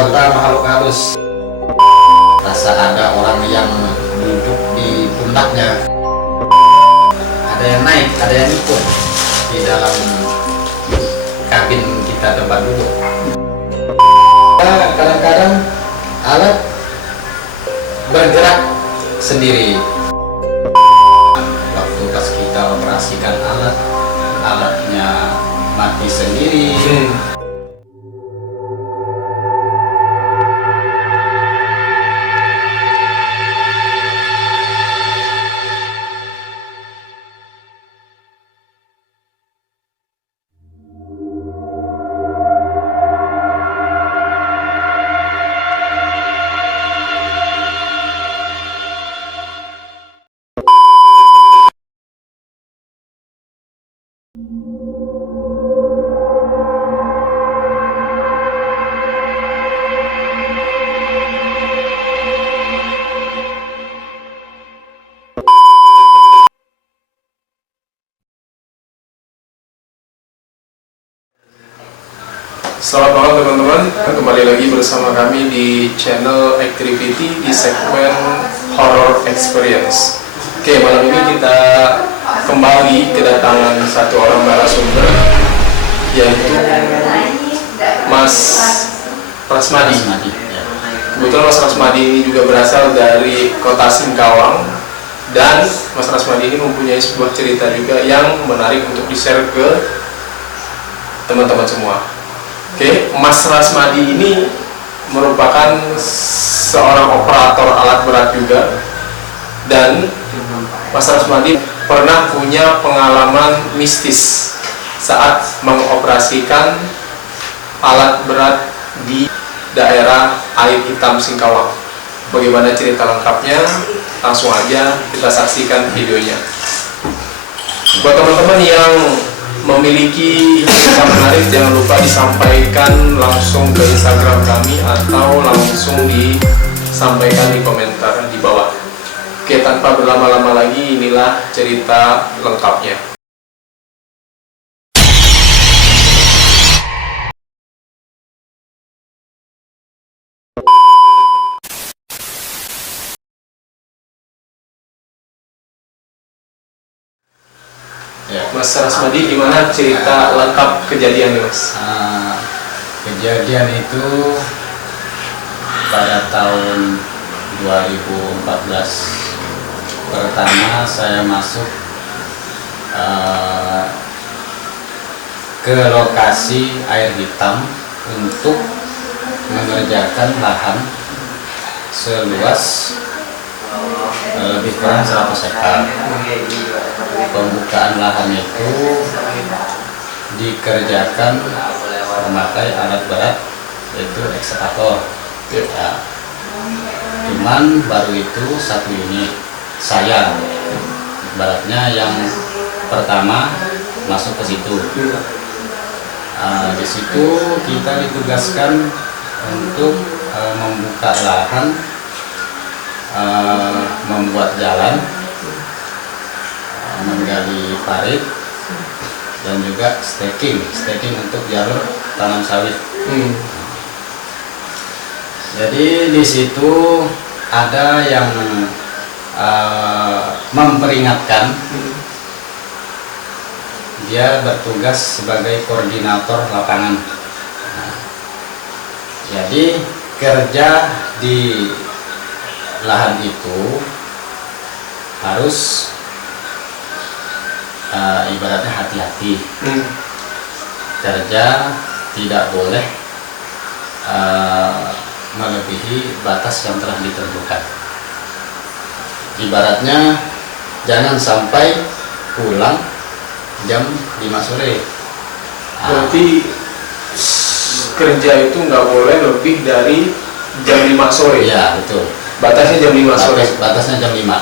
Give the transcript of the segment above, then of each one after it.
anggota makhluk halus. Rasa ada orang yang duduk di pundaknya, ada yang naik, ada yang ikut di dalam kabin kita tempat duduk. Kadang-kadang alat bergerak sendiri. Waktu pas kita operasikan alatnya mati sendiri. Selamat malam teman-teman, kembali lagi bersama kami di channel Activity di segmen Horror Experience. Oke, malam ini kita kembali kedatangan satu orang narasumber, yaitu Mas Rasmadi. Kebetulan Mas Rasmadi ini juga berasal dari kota Singkawang, dan Mas Rasmadi ini mempunyai sebuah cerita juga yang menarik untuk di-share ke teman-teman semua. Oke, Mas Rasmadi ini merupakan seorang operator alat berat juga, dan Mas Rasmadi pernah punya pengalaman mistis saat mengoperasikan alat berat di daerah Air Hitam Singkawang. Bagaimana cerita lengkapnya? Langsung aja kita saksikan videonya. Buat teman-teman yang memiliki cerita menarik, jangan lupa disampaikan langsung ke Instagram kami atau langsung disampaikan di komentar di bawah. Oke, tanpa berlama-lama lagi, inilah cerita lengkapnya. Ya. Mas Rasmadi, gimana cerita lengkap kejadiannya, Mas? Kejadian itu pada tahun 2014 pertama saya masuk ke lokasi Air Hitam untuk mengerjakan lahan seluas lebih kurang 100 hektar. Pembukaan lahan itu dikerjakan memakai alat berat, yaitu ekskavator. Ya. Cuman baru itu satu unit. Saya ibaratnya yang pertama masuk ke situ. Di situ kita ditugaskan untuk membuka lahan, membuat jalan, menggali parit, dan juga staking untuk jalur tanam sawit. Jadi di situ ada yang memperingatkan. Dia bertugas sebagai koordinator lapangan. Jadi kerja di lahan itu harus ibaratnya hati-hati. Kerja tidak boleh melebihi batas yang telah ditentukan. Ibaratnya jangan sampai pulang jam 5 sore. Berarti kerja itu nggak boleh lebih dari jam 5 sore? Ya, betul. Batasnya jam 5 sore? Batasnya jam 5.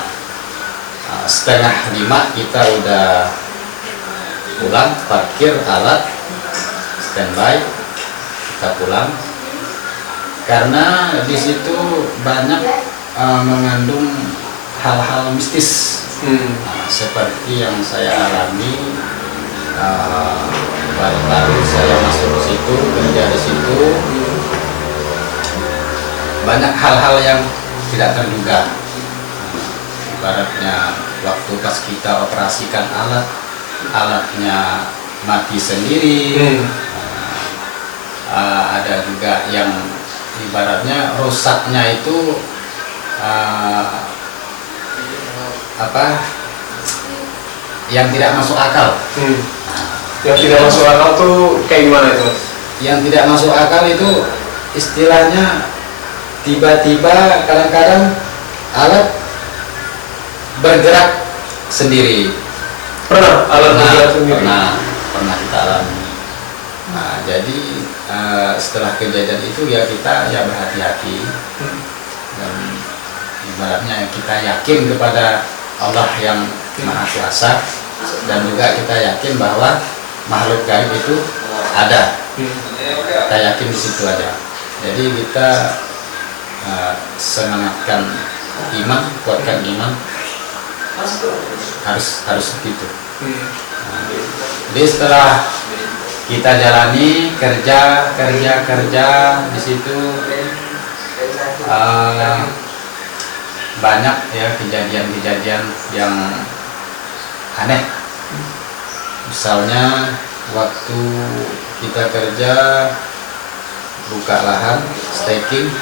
Setengah 5 kita udah pulang, parkir alat, standby, kita pulang. Karena di situ banyak mengandung hal-hal mistis, seperti yang saya alami. Baru-baru saya masuk ke situ, kerja di situ, banyak hal-hal yang tidak terduga. Ibaratnya waktu pas kita operasikan alatnya mati sendiri. Ada juga yang ibaratnya rusaknya itu yang tidak masuk akal. Yang tidak masuk akal tuh kayak gimana itu? Yang tidak masuk akal itu istilahnya tiba-tiba kadang-kadang alat bergerak sendiri. Pernah alat bergerak sendiri? Pernah kita alami. Nah, jadi setelah kejadian itu ya kita ya berhati-hati, dan ibaratnya kita yakin kepada Allah yang Maha Kuasa, dan juga kita yakin bahwa makhluk gaib itu ada. Kita yakin di situ aja. Jadi kita semangatkan iman, kuatkan iman, harus begitu. Jadi setelah kita jalani kerja di situ, banyak ya kejadian-kejadian yang aneh. Misalnya waktu kita kerja buka lahan staking,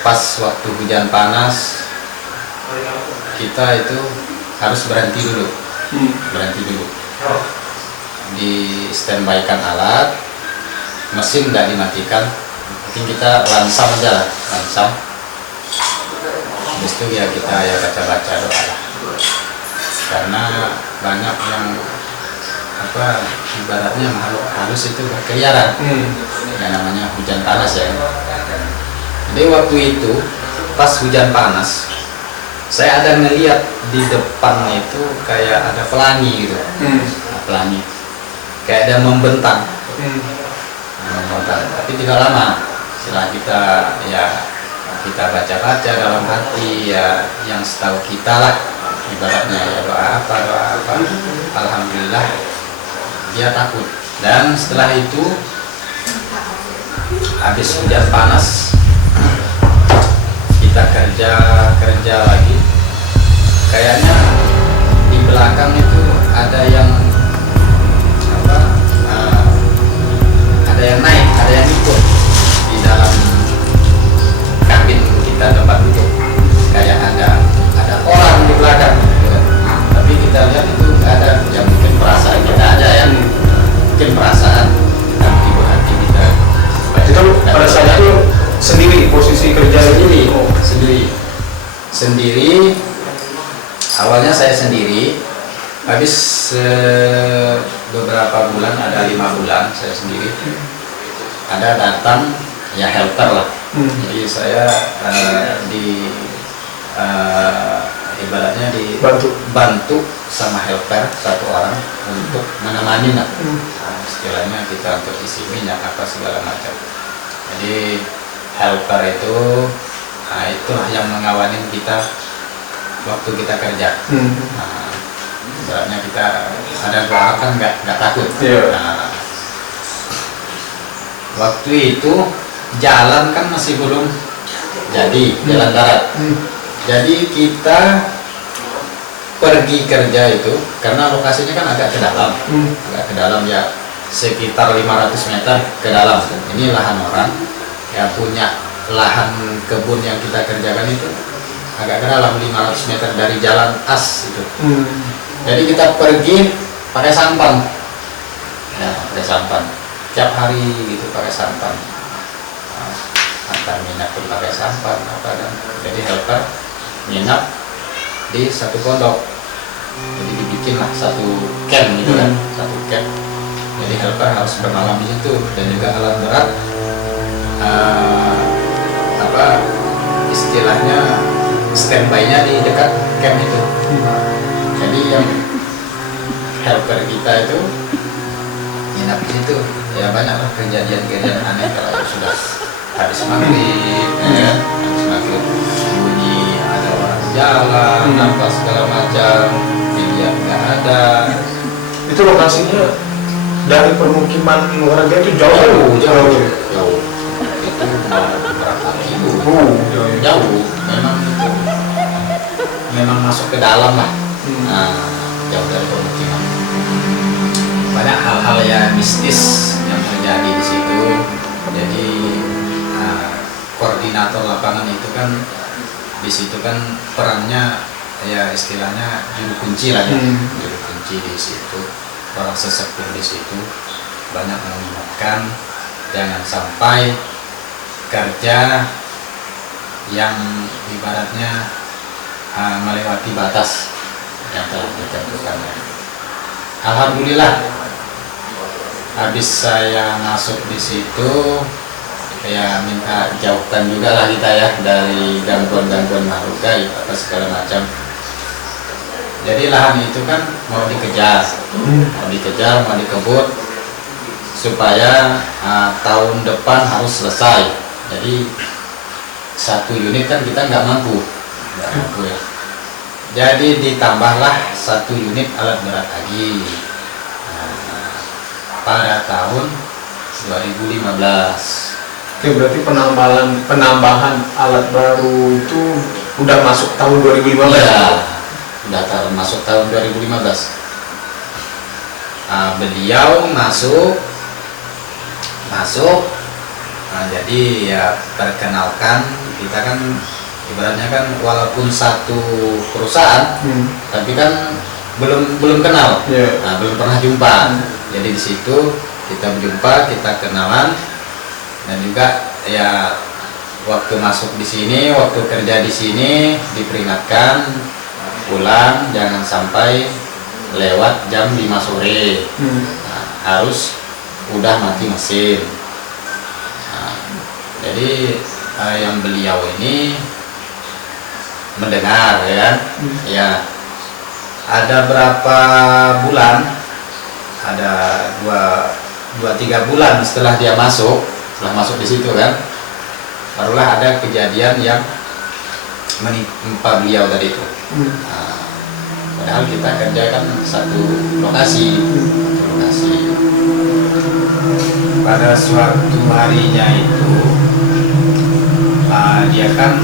pas waktu hujan panas kita itu harus berhenti dulu, di standby-kan alat, mesin nggak dimatikan, penting kita lansam aja, habis itu ya kita ya baca doa lah, karena banyak yang ibaratnya makhluk halus itu berkeliaran, yang namanya hujan panas ya. Jadi waktu itu pas hujan panas, saya ada ngeliat di depan itu kayak ada pelangi gitu, pelangi kayak ada membentang, tapi tidak lama. Setelah kita baca dalam hati ya, yang setahu kita lah, ibaratnya ya doa apa, alhamdulillah dia takut. Dan setelah itu habis hujan panas kita kerja lagi, kayaknya di belakang itu ada yang naik, ada yang ikut di dalam kabin kita tempat duduk, kayak ada orang di belakang, tapi kita lihat itu nggak ada. Ya mungkin perasaan kita aja ya, mungkin perasaan timbul hati kita. Itu pada saat itu sendiri, posisi kerja sendiri. Awalnya saya sendiri, habis beberapa bulan, ada 5 bulan saya sendiri, ada datang ya helper lah. Jadi saya ibaratnya dibantu sama helper satu orang untuk menemani lah. Istilahnya kita untuk isi minyak apa segala macam. Jadi helper itu itulah yang mengawanin kita waktu kita kerja. Ibaratnya kita ada doa kan nggak takut. Waktu itu jalan kan masih belum jadi, jalan darat. Jadi kita pergi kerja itu karena lokasinya kan agak ke dalam ya, sekitar 500 meter ke dalam. Ini lahan orang yang punya lahan kebun yang kita kerjakan itu agak ke dalam, 500 meter dari jalan as itu. Jadi kita pergi pakai sampan, tiap hari gitu pakai sampan. Antar minyak pun pakai sampan dan jadi helper minyak di satu pondok. Jadi dibikinlah satu camp gitu kan, satu camp. Jadi helper harus bermalam di situ, dan juga alat berat istilahnya standby-nya di dekat camp itu. Jadi yang helper kita itu nginap di situ. Ya banyaklah kejadian-kejadian aneh kalau sudah habis maghrib, bunyi ada orang jalan, apa segala macam, dia nggak ada. Itu lokasinya dari permukiman warga itu jauh. Itu dalam lah, jauh dari pemukiman. Banyak hal-hal yang mistis yang terjadi di situ. Jadi koordinator lapangan itu kan di situ kan perannya ya istilahnya juru kunci lah ya, juru kunci di situ, orang sesepuh di situ banyak mengingatkan jangan sampai kerja yang ibaratnya melewati batas yang telah ditentukan. Alhamdulillah habis saya masuk di situ ya minta jauhkan juga lah kita ya dari gangguan-gangguan makhluk gaib atau segala macam. Jadi lahan itu kan mau dikejar, mau dikebut supaya tahun depan harus selesai. Jadi satu unit kan kita nggak mampu ya. Jadi ditambahlah satu unit alat berat lagi pada tahun 2015. Oke, berarti penambahan alat baru itu udah masuk tahun 2015 ya? Udah masuk tahun 2015. Beliau masuk jadi ya perkenalkan kita kan ibaratnya kan walaupun satu perusahaan tapi kan belum kenal, belum pernah jumpa. Jadi di situ kita berjumpa, kita kenalan, dan juga ya waktu masuk di sini, waktu kerja di sini diperingatkan pulang jangan sampai lewat jam 5 sore. Harus udah mati mesin. Jadi yang beliau ini mendengar ya ada berapa bulan, ada 2-3 bulan setelah dia masuk di situ kan, barulah ada kejadian yang menimpa beliau tadi itu. Padahal kita kerja kan satu lokasi. Pada suatu harinya itu dia kan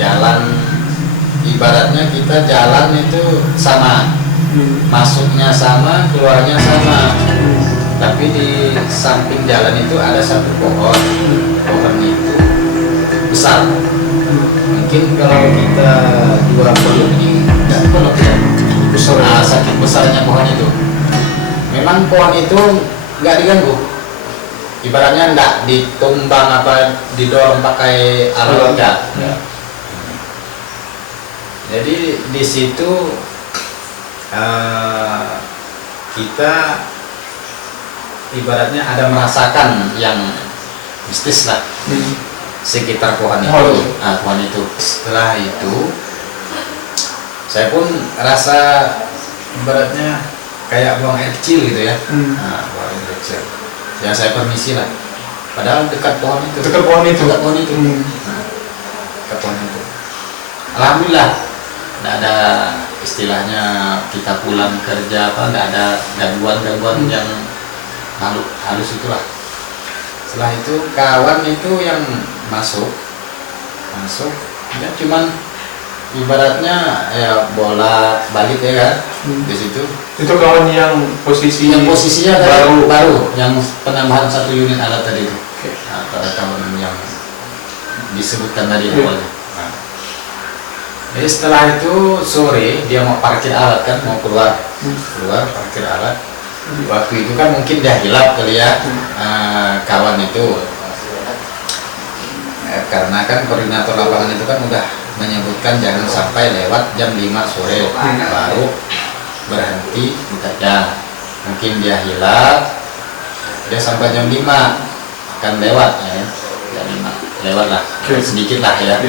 jalan, ibaratnya kita jalan itu sama, masuknya sama, keluarnya sama, tapi di samping jalan itu ada satu pohon itu besar. Mungkin kalau kita 20 ini nggak peluk ya, saking besarnya pohon itu. Memang pohon itu nggak diganggu, ibaratnya nggak ditumbang apa didorong pakai alat berat. Jadi di situ kita ibaratnya ada merasakan yang mistis lah sekitar pohon itu. Pohon itu. Setelah itu saya pun rasa ibaratnya kayak buang air kecil gitu ya. Buang air kecil. Ya saya permisi lah. Padahal dekat pohon itu. Dekat pohon itu. Alhamdulillah. Nggak ada istilahnya kita pulang kerja nggak ada gangguan yang makhluk halus itulah. Setelah itu kawan itu yang masuk ya cuman ibaratnya ya bola balik ya kan. Di situ itu kawan yang posisinya baru yang penambahan satu unit alat tadi itu. Pada kawan yang disebutkan tadi awalnya. Jadi setelah itu sore dia mau parkir alat kan, mau keluar parkir alat. Waktu itu kan mungkin dia hilap kali ya, kawan itu karena kan koordinator lapangan itu kan udah menyebutkan jangan sampai lewat jam 5 sore baru berhenti bekerja. Mungkin dia hilap, dia sampai jam 5 akan lewat ya, jam 5 lewat lah, sedikit lah ya.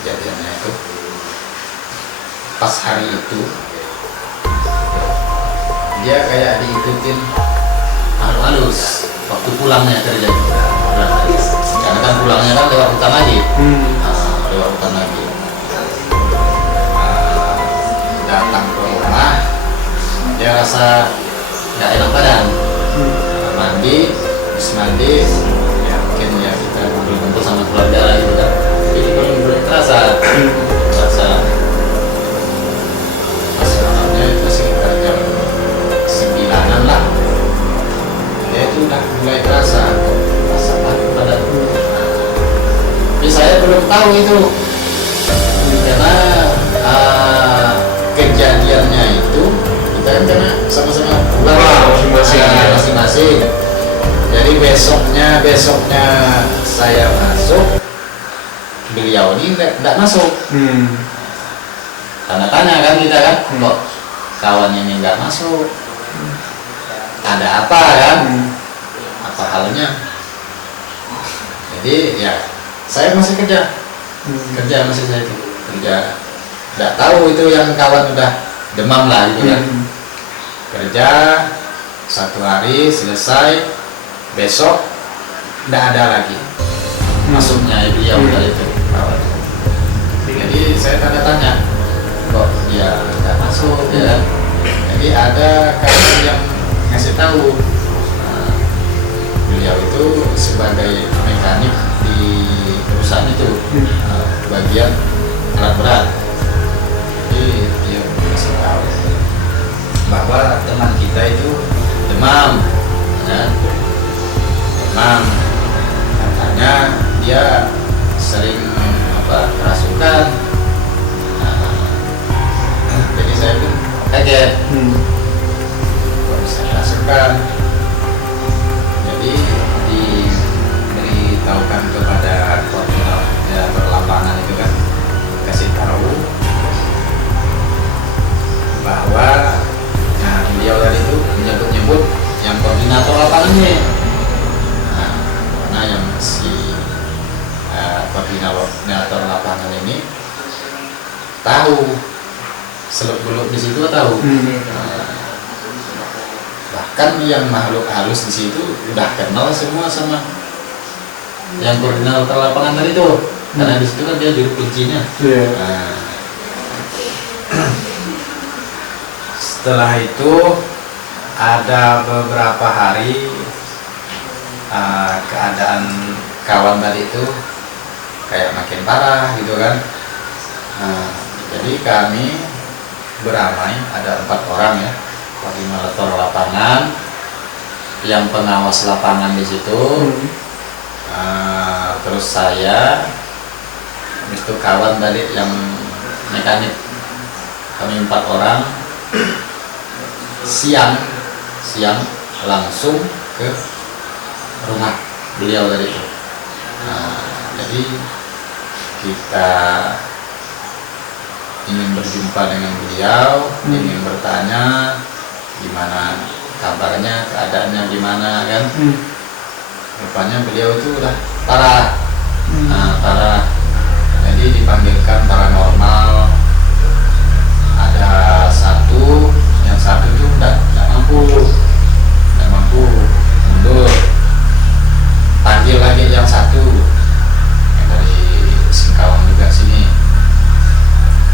Kejadiannya itu pas hari itu dia kayak diikutin halus waktu pulangnya kerja gitu. Karena kan pulangnya kan lewat hutan lagi. Datang ke rumah dia rasa nggak enak badan. Mandi, habis mandi ya mungkin ya kita kumpul-kumpul sama keluarga lah gitu kan. Rasa pas malamnya itu sekitar jam 9-an lah, ya itu udah mulai terasa rasa takut pada. Tapi saya belum tahu itu karena kejadiannya itu kita kan karena sama-sama pulang masing-masing. Jadi besoknya saya masuk, beliau ini nggak masuk. Tanya-tanya kan kita kan, kok kawan ini nggak masuk, ada apa kan, apa halnya. Jadi ya saya masih kerja masih saya kerja, nggak tahu itu yang kawan udah demam lah gitu kan. Kerja 1 hari selesai, besok nggak ada lagi masuknya beliau dari itu kawan. Jadi saya tanya, kok dia nggak masuk ya. Jadi ada kawan yang ngasih tahu, beliau itu sebagai mekanik di perusahaan itu, bagian alat berat. Jadi dia ngasih tahu bahwa teman kita itu demam, ya. Demam, katanya dia sering kerasukan. Jadi saya pun kaget, kok bisa kerasukan. Jadi diberitahukan kepada koordinator lapangan itu kan, kasih tahu bahwa beliau tadi itu menyebut yang koordinator lapangannya. Karena yang si koordinator lapangan ini tahu seluk-beluk di situ tahu. Bahkan yang makhluk halus di situ udah kenal semua sama yang koordinator lapangan tadi itu, karena di situ kan dia juru kuncinya. Setelah itu ada beberapa hari keadaan kawan tadi itu kayak makin parah gitu kan. Jadi kami beramai, ada 4 orang ya, koordinator lapangan, yang pengawas lapangan di situ, terus saya, habis itu kawan tadi yang mekanik, kami 4 orang. Siang langsung ke rumah beliau tadi itu. Jadi kita ingin berjumpa dengan beliau, ingin bertanya gimana kabarnya, keadaannya gimana kan. Rupanya beliau itu udah parah, parah. Jadi dipanggilkan paranormal. Ada yang satu itu nggak mampu mundur. Panggil lagi yang satu yang dari Singkawang juga sini,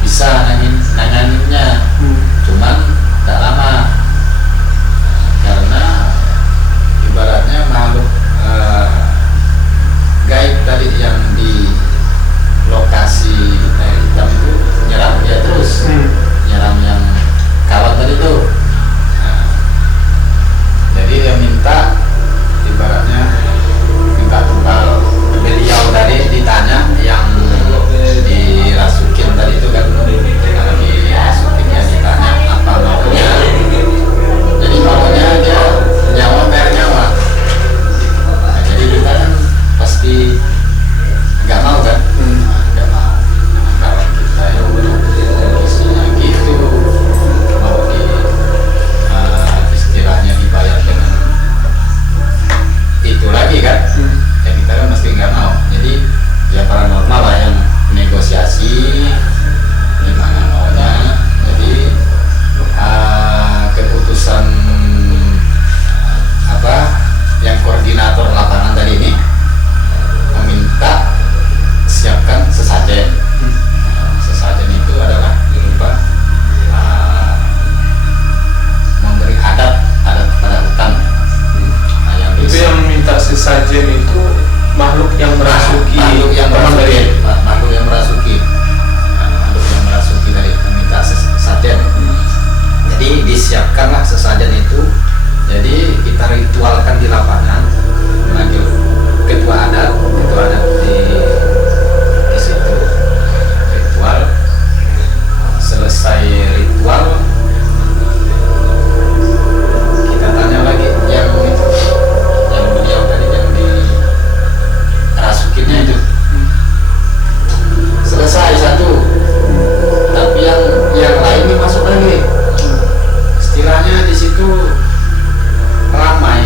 bisa nanganinnya, cuman nggak lama karena ibaratnya makhluk gaib tadi yang di lokasi hitam itu nyerang dia terus, nyerang yang kawan tadi itu. Jadi dia minta, ibaratnya minta tumpal. Beliau tadi ditanya yang dirasukin tadi itu kan, karena dirasukin ya ditanya apa maunya. Jadi maunya dia nyawa per nyawa. Jadi kita kan pasti nggak mau kan, nggak mau. Kawan kita yang kondisinya gitu, mau istilahnya dibayar dengan itu lagi kan, ya kita kan mesti nggak mau. Jadi ya paranormal lah yang negosiasi gimana maunya. Jadi keputusan yang koordinator lapangan tadi ini meminta siapkan sesajen. Sesajen itu adalah berupa memberi adat kepada hutan. Itu yang minta sesajen itu makhluk yang merasuki, makhluk yang merasuki disiapkanlah sesajen itu. Jadi kita ritualkan di lapangan, manggil ketua adat di situ ritual. Selesai ritual, kita tanya lagi yang itu, yang beliau tadi yang dirasukinnya itu. Selesai satu, tapi yang lain nih masuk lagi. Istilahnya di situ ramai,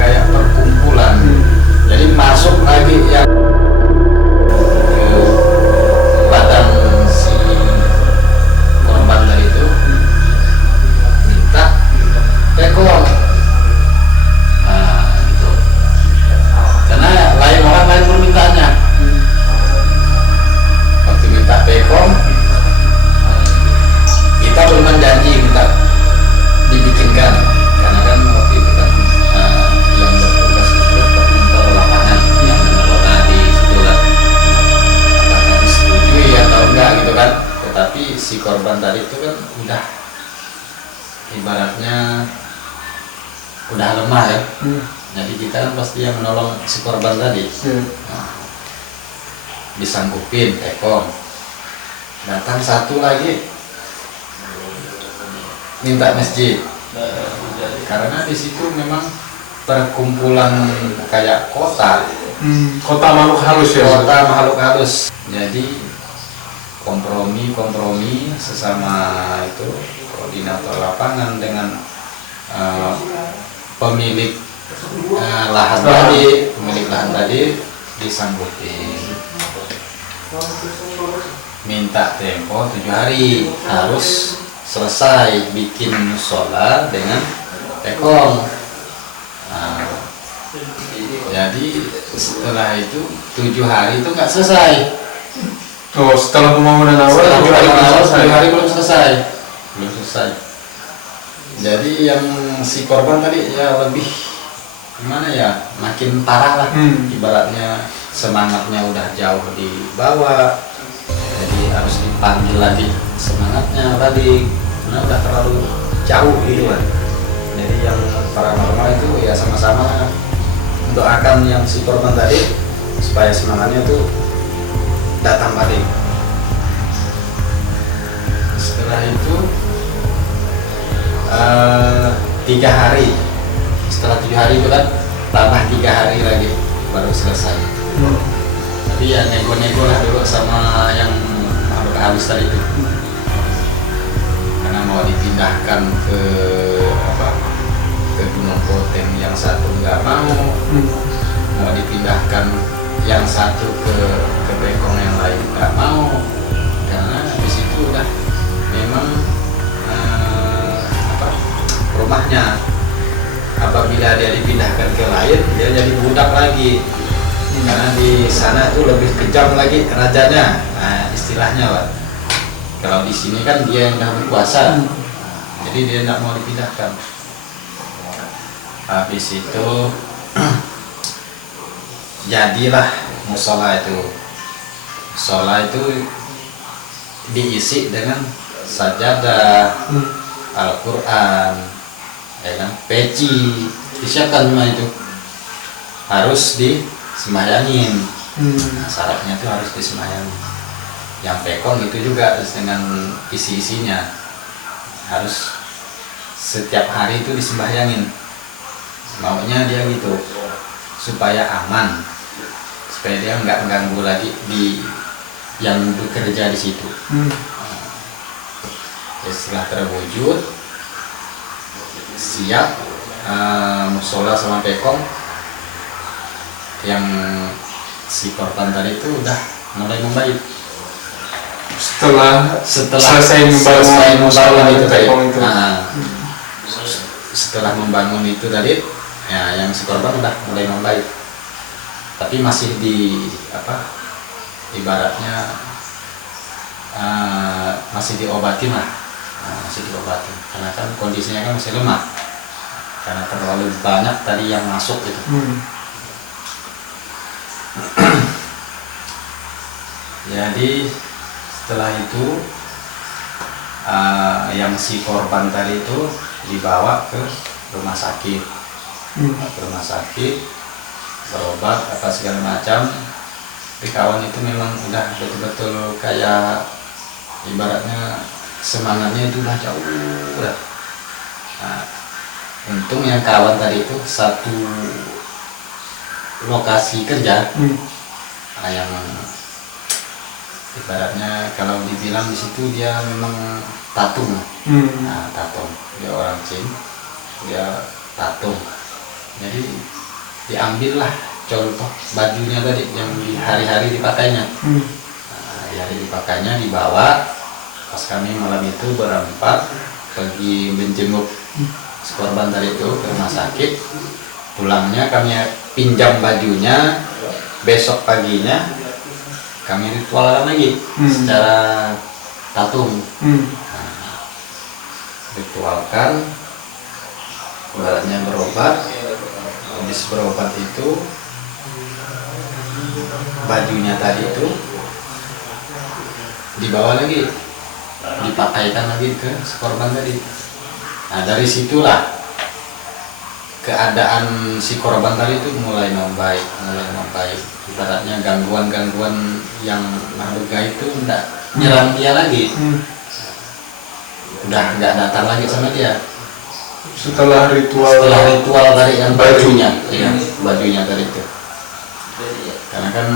kayak perkumpulan. Jadi masuk lagi yang ke badan si korban tadi itu, minta tekor. Nah, gitu. Karena lain orang lain permintaannya. Waktu minta tekor, kita belum janji minta dibikinkan, karena kan waktu itu kan yang bertugas itu koordinator lapangan yang mengelola di situ kan, apakah disetujui atau enggak gitu kan. Tetapi si korban tadi itu kan udah ibaratnya udah lemah ya. Jadi kita kan pasti yang menolong si korban tadi. Nah, disanggupin tekong. Datang satu lagi minta masjid, karena di situ memang perkumpulan kayak kota makhluk halus ya. kota makhluk halus. Jadi kompromi sesama itu koordinator lapangan dengan pemilik lahan tadi disanggupin, minta tempo 7 hari harus selesai bikin musola dengan tekong. Nah, jadi setelah itu 7 hari itu nggak selesai. Oh, setelah pembangunan awal 7 hari belum selesai. 7 hari belum selesai. Jadi yang si korban tadi ya lebih gimana ya, makin parah lah. Ibaratnya semangatnya udah jauh di bawah, jadi harus dipanggil lagi semangatnya tadi, karena udah terlalu jauh gitu kan. Jadi yang paranormal itu ya sama-sama mendoakan yang si korban tadi supaya semangatnya tuh datang balik. Setelah itu 3 hari, setelah 7 hari itu kan tambah 3 hari lagi baru selesai. Tapi ya nego-nego lah dulu sama yang makhluk halus tadi itu, karena mau dipindahkan ke Gunung Poteng, yang satu nggak mau dipindahkan yang satu ke Bengkong, yang lain nggak mau, karena di situ udah memang rumahnya. Apabila dia dipindahkan ke lain, dia jadi budak lagi, karena di sana tuh lebih kejam lagi rajanya. Nah, istilahnya lah. Kalau di sini kan dia yang udah berkuasa, jadi dia tidak mau dipindahkan. Habis itu jadilah musola itu. Musola itu diisi dengan sajadah, Al-Quran, ya kan, peci, disiapkan semua itu, harus disembayangin. Nah, syaratnya itu harus disembayangin. Yang pekong itu juga dengan isi-isinya harus setiap hari itu disembayangin. Maunya dia gitu supaya aman, supaya dia nggak ganggu lagi di yang bekerja di situ. Setelah terwujud siap musola sama pekong, yang si korban tadi itu udah mulai membaik setelah selesai membangun itu pekong itu. Setelah membangun itu tadi ya, yang si korban udah mulai membaik, tapi masih ibaratnya masih diobatin lah. Masih diobatin karena kan kondisinya kan masih lemah, karena terlalu banyak tadi yang masuk gitu. Jadi setelah itu yang si korban tadi itu dibawa ke rumah sakit, berobat apa segala macam. Tapi kawan itu memang udah betul-betul kayak ibaratnya semangatnya itu udah jauh udah. Nah, untung yang kawan tadi itu satu lokasi kerja, yang ibaratnya kalau dibilang di situ dia memang tatung. Nah, tatung, dia orang Cina, dia tatung. Jadi diambillah contoh bajunya tadi yang di hari-hari dipakainya. Nah, hari dipakainya dibawa. Pas kami malam itu berempat pergi menjenguk si korban tadi itu ke rumah sakit. Pulangnya kami pinjam bajunya, besok paginya kami ritualkan lagi secara tatung. Ritualkan, ibaratnya berobat. Habis berobat itu bajunya tadi itu dibawa lagi, dipakaikan lagi ke si korban tadi. Nah, dari situlah keadaan si korban tadi itu mulai membaik. Ibaratnya gangguan-gangguan yang makhluk gaib itu tidak nyerang dia lagi. Udah nggak datang lagi sama dia. Setelah ritual tadi yang bajunya tadi itu. Karena kan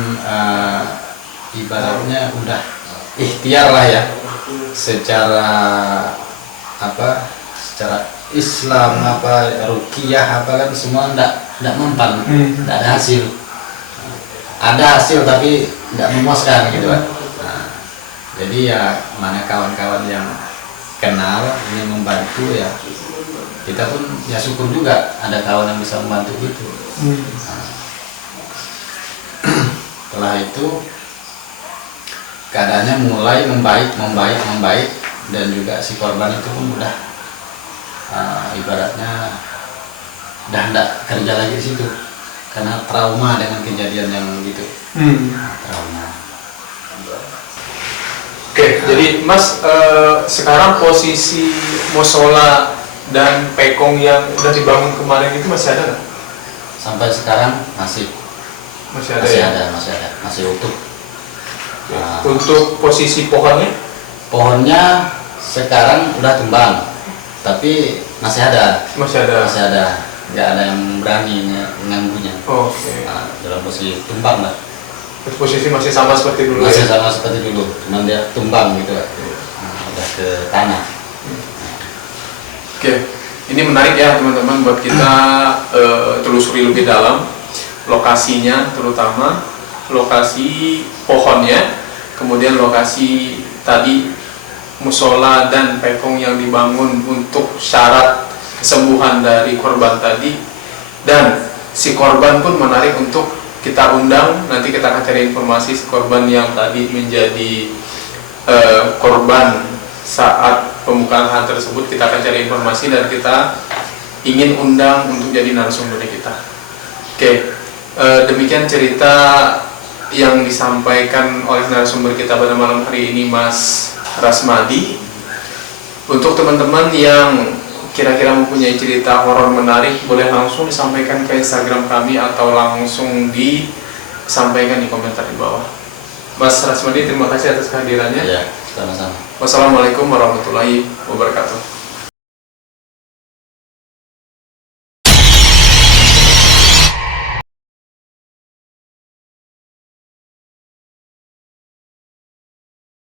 ibaratnya udah ikhtiar lah ya, secara Islam ruqyah kan semua ndak mempan, ndak ada hasil. Ada hasil tapi ndak memuaskan gitu kan. Nah, jadi ya mana kawan-kawan yang kenal ingin membantu ya, kita pun ya syukur juga ada kawan yang bisa membantu gitu. Nah, setelah itu keadaannya mulai membaik dan juga si korban itu pun udah ibaratnya udah ndak kerja lagi di situ karena trauma dengan kejadian yang gitu. Trauma. Oke, jadi Mas sekarang posisi musola dan pekong yang udah dibangun kemarin itu masih ada nggak? Sampai sekarang masih ada, masih utuh. Untuk posisi pohonnya? Pohonnya sekarang udah tumbang, tapi masih ada, nggak ada yang berani mengganggunya. Oke. Nah, dalam posisi tumbang lah. Posisi masih sama seperti dulu. Masih sama seperti dulu, cuman dia tumbang gitu lah. Nah, udah ke tanah. Oke, ini menarik ya teman-teman buat kita telusuri lebih dalam lokasinya, terutama lokasi pohonnya, kemudian lokasi tadi musola dan pekong yang dibangun untuk syarat kesembuhan dari korban tadi, dan si korban pun menarik untuk kita undang. Nanti kita akan cari informasi si korban yang tadi menjadi korban saat pembukaan lahan tersebut. Kita akan cari informasi dan kita ingin undang untuk jadi narasumber kita. Oke, demikian cerita yang disampaikan oleh narasumber kita pada malam hari ini, Mas Rasmadi. Untuk teman-teman yang kira-kira mempunyai cerita horor menarik, boleh langsung disampaikan ke Instagram kami atau langsung disampaikan di komentar di bawah. Mas Rasmadi, terima kasih atas kehadirannya. Ya, sama-sama. Wassalamualaikum warahmatullahi wabarakatuh.